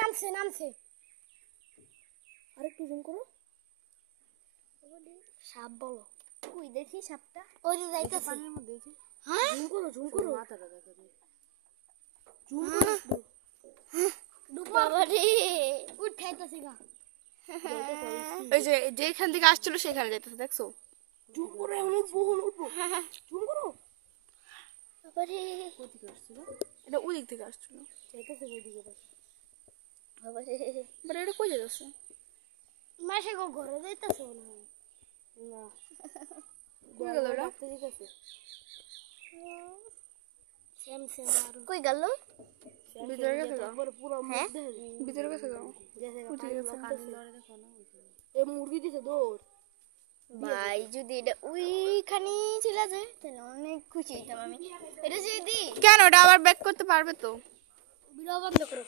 নামছে নামছে আরেকটু জুম করো সাপ বলো কই দেখি সাপটা ওই যে যাইতেছে পানির মধ্যে এই যে হ্যাঁ জুম করো মাথাটা দেখা যায় জুম করো বাবা রে উঠাইতাছে গা এই যে যেখান থেকে আসছিল সেখানে যাইতেছে দেখছো জুম করে অনেক বহুন উঠবো জুম করো বাবা রে কোথা থেকে আসছিল এটা ওই দিক থেকে আসছিল যাইতেছে ওই দিকে বাবা রে বাট এটা কই যাচ্ছে মাসে গো ঘরে যাইতেছে মনে হয় না কই গেল ওটা রাখতে দিতেছে সেম সেম আর কই গেল ভিতরে গেছে গা পুরো মুখ দেখে ভিতরে গেছে গা এই মুরগি দিছে দৌড় ভাই যদি এটা ওইখানে চলে যায় তাহলে অনেক খুশি হইতাম আমি এটা যদি কেন ওটা আবার ব্যাক করতে পারবে তো ভিডিও বন্ধ করো